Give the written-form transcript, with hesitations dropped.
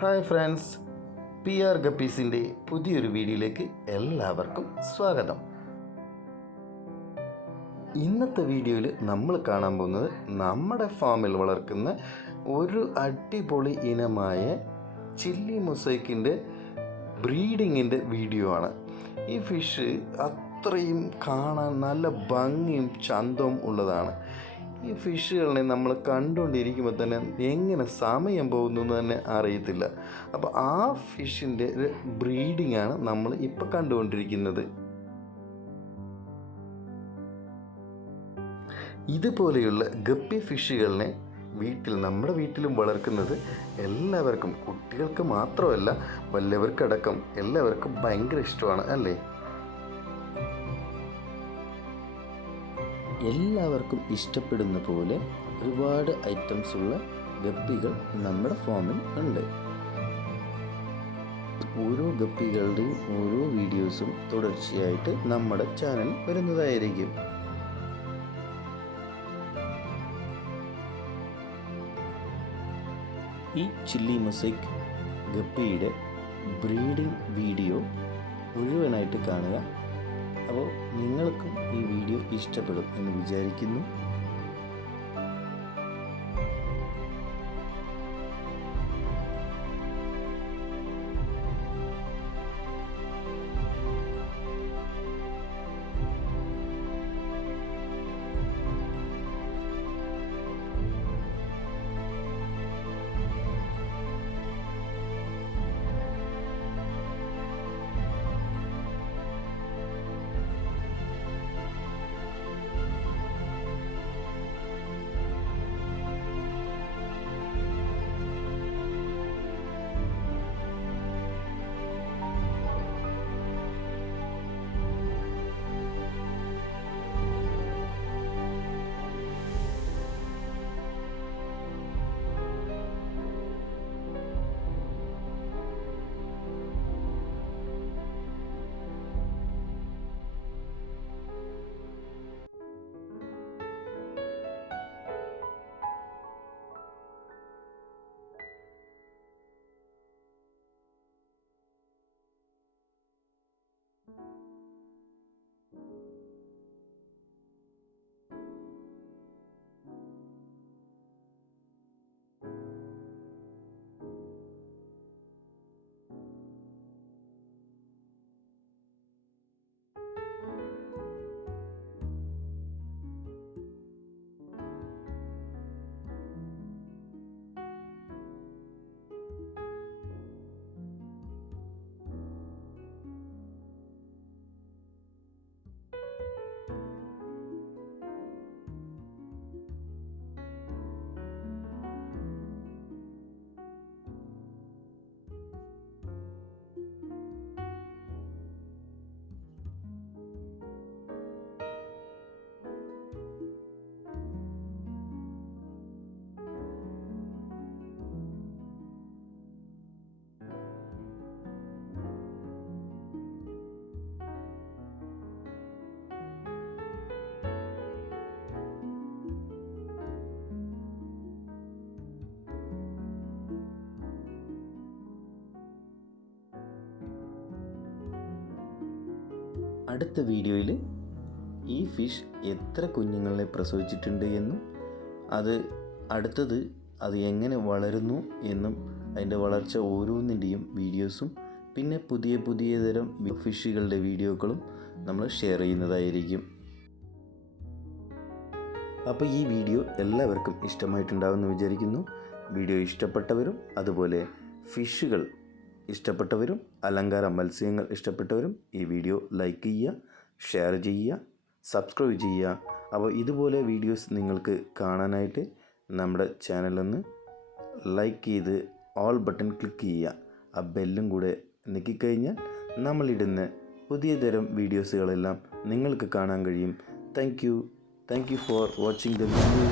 Hi friends, P R ഗപ്പീസിൻ്റെ പുതിയൊരു വീഡിയോയിലേക്ക് എല്ലാവർക്കും സ്വാഗതം. ഇന്നത്തെ വീഡിയോയിൽ നമ്മൾ കാണാൻ പോകുന്നത് നമ്മുടെ ഫാമിൽ വളർത്തുന്ന ഒരു അടിപൊളി ഇനമായ ചില്ലി മൊസൈക്കിൻ്റെ ബ്രീഡിങ്ങിൻ്റെ വീഡിയോ ആണ്. ഈ ഫിഷ് അത്രയും കാണാൻ നല്ല ഭംഗിയും ചന്തവും ഉള്ളതാണ്. ഈ ഫിഷുകളെ നമ്മൾ കണ്ടുകൊണ്ടിരിക്കുമ്പോൾ തന്നെ എങ്ങനെ സമയം പോകുന്നു എന്ന് തന്നെ അറിയത്തില്ല. അപ്പോൾ ആ ഫിഷിൻ്റെ ഒരു ബ്രീഡിങ്ങാണ് നമ്മൾ ഇപ്പോൾ കണ്ടുകൊണ്ടിരിക്കുന്നത്. ഇതുപോലെയുള്ള ഗപ്പി ഫിഷുകളിനെ നമ്മുടെ വീട്ടിലും വളർത്തുന്നത് എല്ലാവർക്കും, കുട്ടികൾക്ക് മാത്രമല്ല വലിയവർക്കടക്കം എല്ലാവർക്കും ഭയങ്കര ഇഷ്ടമാണ് അല്ലേ. എല്ലാവർക്കും ഇഷ്ടപ്പെടുന്ന പോലെ ഒരുപാട് ഐറ്റംസ് ഉള്ള ഗപ്പികൾ നമ്മുടെ ഫാമിൽ ഉണ്ട്. ഓരോ ഗപ്പികളുടെയും ഓരോ വീഡിയോസും തുടർച്ചയായിട്ട് നമ്മുടെ ചാനൽ വരുന്നതായിരിക്കും. ഈ ചില്ലി മൊസൈക്ക് ഗപ്പിയുടെ ബ്രീഡിംഗ് വീഡിയോ മുഴുവനായിട്ട് കാണുക. അപ്പോൾ നിങ്ങൾക്കും ഈ വീഡിയോ ഇഷ്ടപ്പെടും എന്ന് വിചാരിക്കുന്നു. അടുത്ത വീഡിയോയിൽ ഈ ഫിഷ് എത്ര കുഞ്ഞുങ്ങളെ പ്രസവിച്ചിട്ടുണ്ട് എന്നും അത് എങ്ങനെ വളരുന്നു എന്നും അതിൻ്റെ വളർച്ച ഓരോന്നിൻ്റെയും വീഡിയോസും പിന്നെ പുതിയ തരം ഫിഷുകളുടെ വീഡിയോകളും നമ്മൾ ഷെയർ ചെയ്യുന്നതായിരിക്കും. അപ്പോൾ ഈ വീഡിയോ എല്ലാവർക്കും ഇഷ്ടമായിട്ടുണ്ടാവുമെന്ന് വിചാരിക്കുന്നു. വീഡിയോ ഇഷ്ടപ്പെട്ടവരും അതുപോലെ ഫിഷുകൾ ഇഷ്ടപ്പെട്ടവരും അലങ്കാര മത്സ്യങ്ങൾ ഇഷ്ടപ്പെട്ടവരും ഈ വീഡിയോ ലൈക്ക് ചെയ്യുക, ഷെയർ ചെയ്യുക, സബ്സ്ക്രൈബ് ചെയ്യുക. അപ്പോൾ ഇതുപോലെ വീഡിയോസ് നിങ്ങൾക്ക് കാണാനായിട്ട് നമ്മുടെ ചാനലൊന്ന് ലൈക്ക് ചെയ്ത് ഓൾ ബട്ടൺ ക്ലിക്ക് ചെയ്യുക. ആ ബെല്ലും കൂടെ ഞെക്കിക്കഴിഞ്ഞാൽ നമ്മളിടുന്ന പുതിയ തരം വീഡിയോസുകളെല്ലാം നിങ്ങൾക്ക് കാണാൻ കഴിയും. Thank you for watching the video.